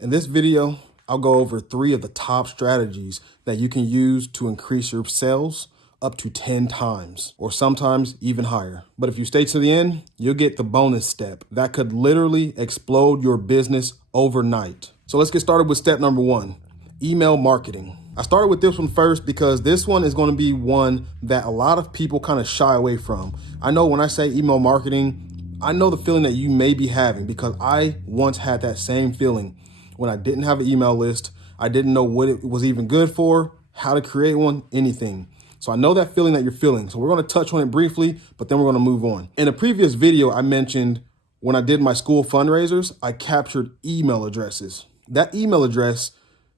In this video, I'll go over 3 of the top strategies that you can use to increase your sales up to 10 times or sometimes even higher. But if you stay to the end, you'll get the bonus step that could literally explode your business overnight. So let's get started with step number 1, email marketing. I started with this one first because this one is going to be one that a lot of people kind of shy away from. I know when I say email marketing, I know the feeling that you may be having because I once had that same feeling when I didn't have an email list. I didn't know what it was even good for, how to create one, anything. So I know that feeling that you're feeling. So we're going to touch on it briefly, but then we're going to move on. In a previous video, I mentioned when I did my school fundraisers, I captured email addresses. That email address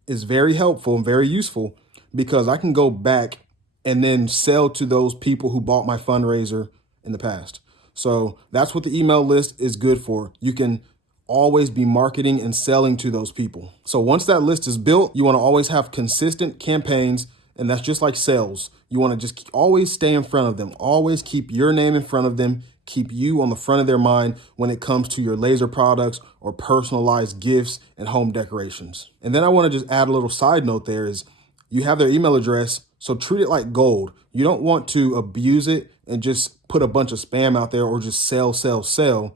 is very helpful and very useful because I can go back and then sell to those people who bought my fundraiser in the past. So that's what the email list is good for. You can always be marketing and selling to those people. So once that list is built, you want to always have consistent campaigns, and that's just like sales. You want to just always stay in front of them, always keep your name in front of them, keep you on the front of their mind when it comes to your laser products or personalized gifts and home decorations. And then I want to just add a little side note there is you have their email address, so treat it like gold. You don't want to abuse it and just put a bunch of spam out there or just sell.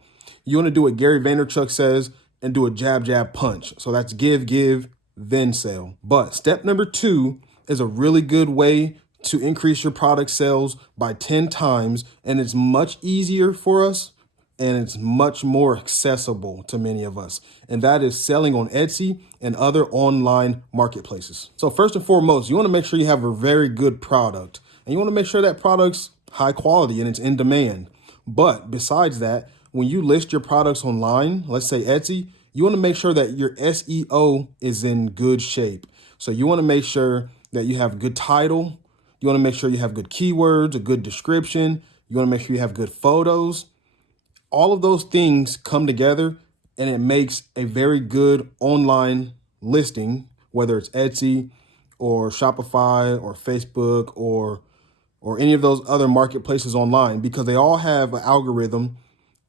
You want to do what Gary Vaynerchuk says and do a jab, jab, punch. So that's give, then sell. But step number 2 is a really good way to increase your product sales by 10 times. And it's much easier for us and it's much more accessible to many of us. And that is selling on Etsy and other online marketplaces. So first and foremost, you want to make sure you have a very good product and you want to make sure that product's high quality and it's in demand. But besides that, when you list your products online, let's say Etsy, you want to make sure that your SEO is in good shape. So you want to make sure that you have good title. You want to make sure you have good keywords, a good description. You want to make sure you have good photos. All of those things come together and it makes a very good online listing, whether it's Etsy or Shopify or Facebook or any of those other marketplaces online, because they all have an algorithm.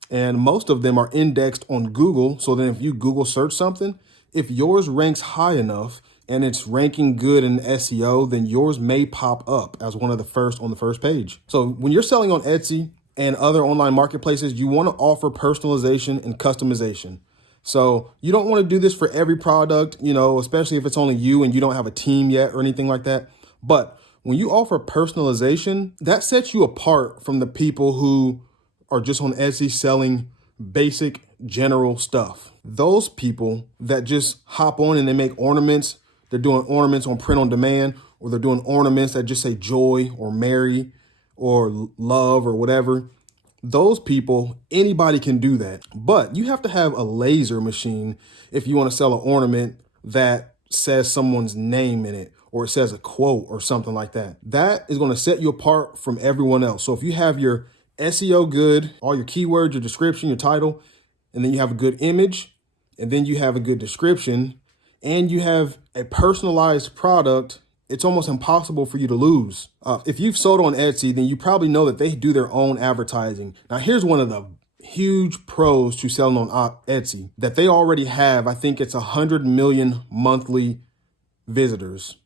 And most of them are indexed on Google. So then if you Google search something, if yours ranks high enough and it's ranking good in SEO, then yours may pop up as one of the first on the first page. So when you're selling on Etsy and other online marketplaces, you want to offer personalization and customization. So you don't want to do this for every product, especially if it's only you and you don't have a team yet or anything like that. But when you offer personalization, that sets you apart from the people who are just on Etsy selling basic general stuff. Those people that just hop on and they make ornaments, they're doing ornaments on print on demand, or they're doing ornaments that just say joy or Mary or love or whatever. Those people, anybody can do that. But you have to have a laser machine if you want to sell an ornament that says someone's name in it, or it says a quote or something like that. That is going to set you apart from everyone else. So if you have your SEO good, all your keywords, your description, your title, and then you have a good image, and then you have a good description, and you have a personalized product, it's almost impossible for you to lose. If you've sold on Etsy, then you probably know that they do their own advertising. Now, here's one of the huge pros to selling on Etsy that they already have. I think it's 100 million monthly visitors.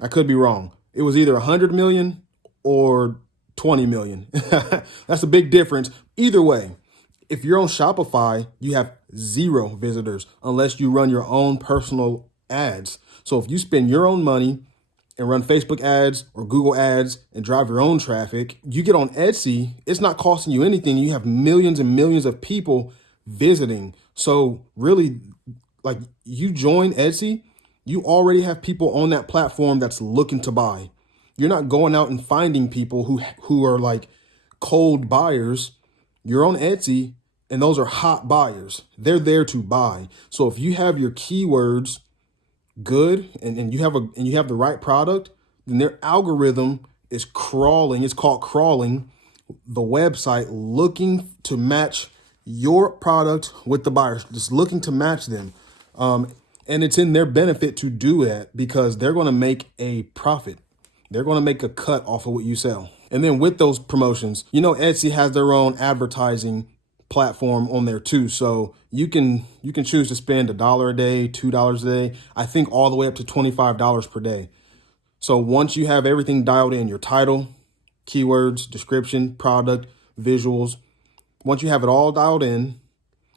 I could be wrong. It was either 100 million or 20 million. That's a big difference. Either way, if you're on Shopify, you have 0 visitors unless you run your own personal ads. So if you spend your own money and run Facebook ads or Google ads and drive your own traffic, you get on Etsy, it's not costing you anything. You have millions and millions of people visiting. So really, like, you join Etsy, you already have people on that platform that's looking to buy. You're not going out and finding people who are like cold buyers. You're on Etsy and those are hot buyers. They're there to buy. So if you have your keywords good and you have the right product, then their algorithm is crawling. It's called crawling the website, looking to match your product with the buyers, just looking to match them. And it's in their benefit to do that because they're going to make a profit. They're going to make a cut off of what you sell. And then with those promotions, Etsy has their own advertising platform on there too. So you can choose to spend $1 a day, $2 a day, I think all the way up to $25 per day. So once you have everything dialed in, your title, keywords, description, product, visuals, once you have it all dialed in,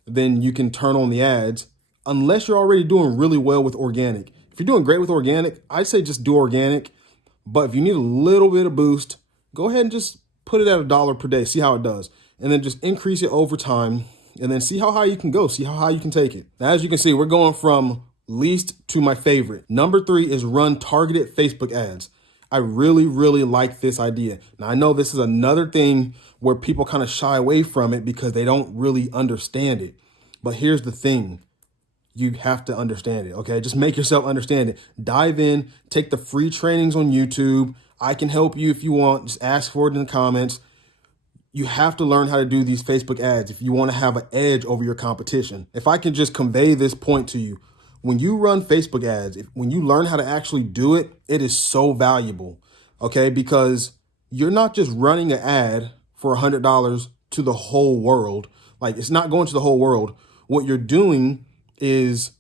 then you can turn on the ads unless you're already doing really well with organic. If you're doing great with organic, I'd say just do organic. But if you need a little bit of boost, go ahead and just put it at $1 per day, see how it does. And then just increase it over time and then see how high you can go, see how high you can take it. Now, as you can see, we're going from least to my favorite. Number 3 is run targeted Facebook ads. I really, really like this idea. Now, I know this is another thing where people kind of shy away from it because they don't really understand it. But here's the thing. You have to understand it, okay? Just make yourself understand it. Dive in, take the free trainings on YouTube. I can help you if you want. Just ask for it in the comments. You have to learn how to do these Facebook ads if you want to have an edge over your competition. If I can just convey this point to you, when you run Facebook ads, when you learn how to actually do it, it is so valuable, okay? Because you're not just running an ad for $100 to the whole world. Like, it's not going to the whole world. What you're doing is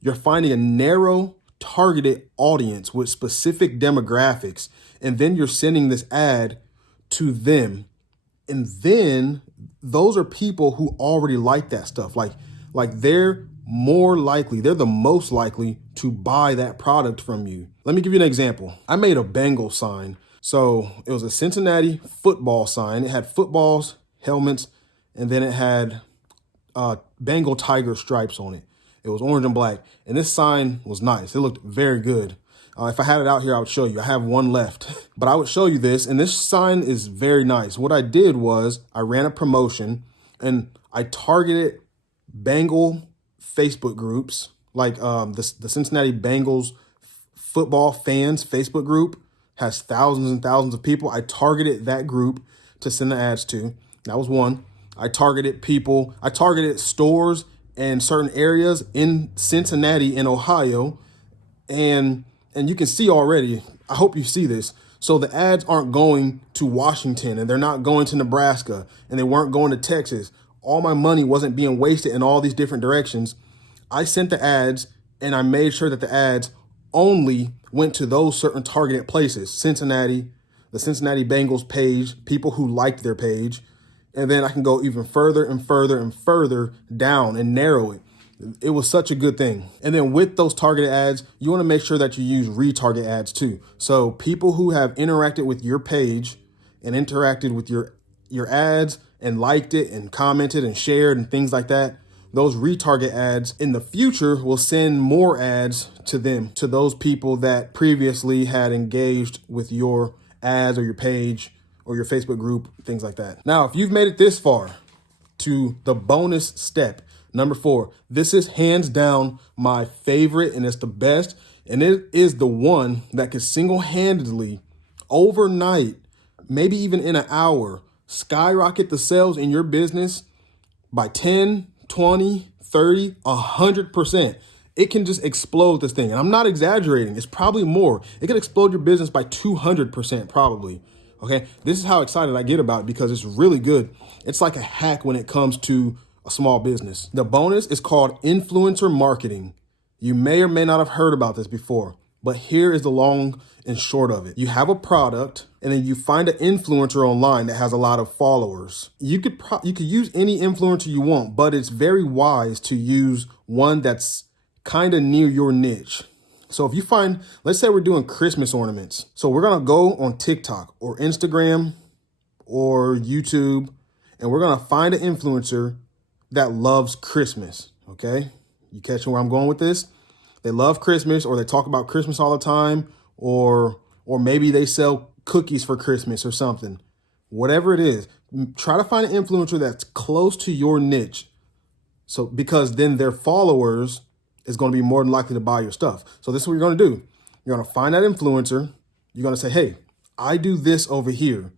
you're finding a narrow targeted audience with specific demographics, and then you're sending this ad to them. And then those are people who already like that stuff. Like they're the most likely to buy that product from you. Let me give you an example. I made a Bengal sign. So it was a Cincinnati football sign. It had footballs, helmets, and then it had Bengal tiger stripes on it. It was orange and black. And this sign was nice. It looked very good. If I had it out here, I would show you. I have one left, but I would show you this. And this sign is very nice. What I did was I ran a promotion and I targeted Bengal Facebook groups, like the Cincinnati Bengals football fans Facebook group has thousands and thousands of people. I targeted that group to send the ads to. That was one. I targeted stores and certain areas in Cincinnati and Ohio. And you can see already, I hope you see this. So the ads aren't going to Washington and they're not going to Nebraska and they weren't going to Texas. All my money wasn't being wasted in all these different directions. I sent the ads and I made sure that the ads only went to those certain targeted places. Cincinnati, the Cincinnati Bengals page, people who liked their page. And then I can go even further and further and further down and narrow it. It was such a good thing. And then with those targeted ads, you want to make sure that you use retarget ads too. So people who have interacted with your page and interacted with your ads and liked it and commented and shared and things like that, those retarget ads in the future will send more ads to them, to those people that previously had engaged with your ads or your page or your Facebook group, things like that. Now, if you've made it this far to the bonus step, number 4, this is hands down my favorite and it's the best. And it is the one that could single-handedly overnight, maybe even in an hour, skyrocket the sales in your business by 10, 20, 30, 100%. It can just explode this thing. And I'm not exaggerating. It's probably more. It could explode your business by 200% probably. Okay, this is how excited I get about it because it's really good. It's like a hack when it comes to a small business. The bonus is called influencer marketing. You may or may not have heard about this before, but here is the long and short of it. You have a product and then you find an influencer online that has a lot of followers. You could use any influencer you want, but it's very wise to use one that's kind of near your niche. So if you find, let's say we're doing Christmas ornaments. So we're going to go on TikTok or Instagram or YouTube, and we're going to find an influencer that loves Christmas. Okay. You catching where I'm going with this? They love Christmas, or they talk about Christmas all the time, or maybe they sell cookies for Christmas or something. Whatever it is, try to find an influencer that's close to your niche. So because then their followers is going to be more than likely to buy your stuff. So this is what you're going to do. You're going to find that influencer. You're going to say, hey, I do this over here.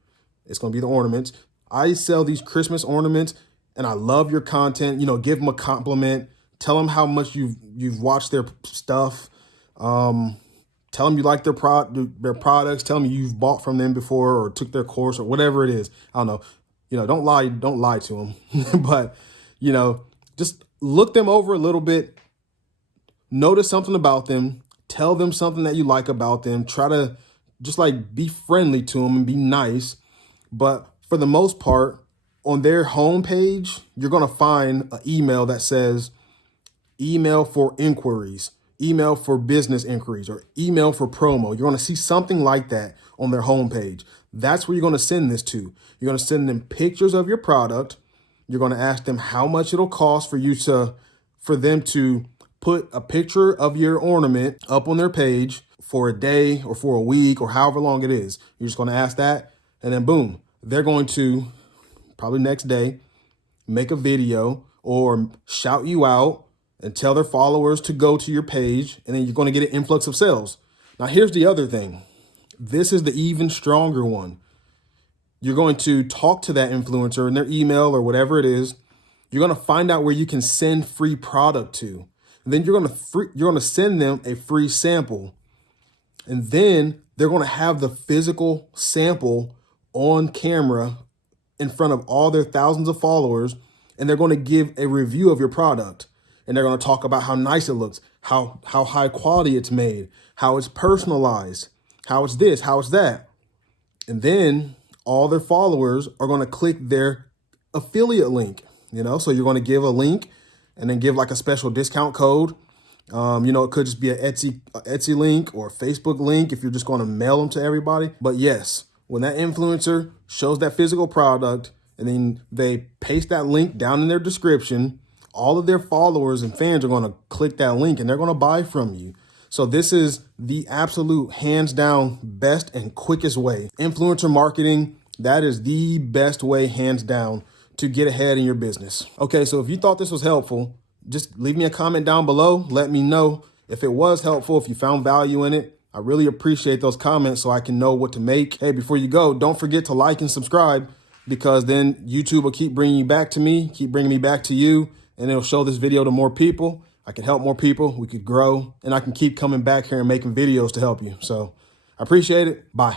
It's going to be the ornaments. I sell these Christmas ornaments and I love your content. You know, give them a compliment. Tell them how much you've watched their stuff. Tell them you like their products. Tell them you've bought from them before or took their course or whatever it is. I don't know. don't lie to them, but, just look them over a little bit, notice something about them, tell them something that you like about them, try to just like be friendly to them and be nice. But for the most part, on their homepage, you're going to find an email that says email for inquiries, email for business inquiries, or email for promo. You're going to see something like that on their homepage. That's where you're going to send this to. You're going to send them pictures of your product. You're going to ask them how much it'll cost for them to put a picture of your ornament up on their page for a day or for a week or however long it is. You're just going to ask that, and then boom, they're going to probably next day make a video or shout you out and tell their followers to go to your page, and then you're going to get an influx of sales. Now, here's the other thing. This is the even stronger one. You're going to talk to that influencer in their email or whatever it is. You're going to find out where you can send free product to. And then you're going to send them a free sample. And then they're going to have the physical sample on camera in front of all their thousands of followers. And they're going to give a review of your product. And they're going to talk about how nice it looks, how high quality it's made, how it's personalized, how it's this, how it's that. And then all their followers are going to click their affiliate link, so you're going to give a link and then give like a special discount code. It could just be an Etsy link or a Facebook link if you're just going to mail them to everybody. But yes, when that influencer shows that physical product and then they paste that link down in their description, all of their followers and fans are going to click that link and they're going to buy from you. So this is the absolute hands down best and quickest way. Influencer marketing, that is the best way hands down to get ahead in your business. Okay, so if you thought this was helpful, just leave me a comment down below. Let me know if it was helpful, if you found value in it. I really appreciate those comments so I can know what to make. Hey, before you go, don't forget to like and subscribe, because then YouTube will keep bringing you back to me, keep bringing me back to you, and it'll show this video to more people. I can help more people, we could grow, and I can keep coming back here and making videos to help you. So I appreciate it. Bye.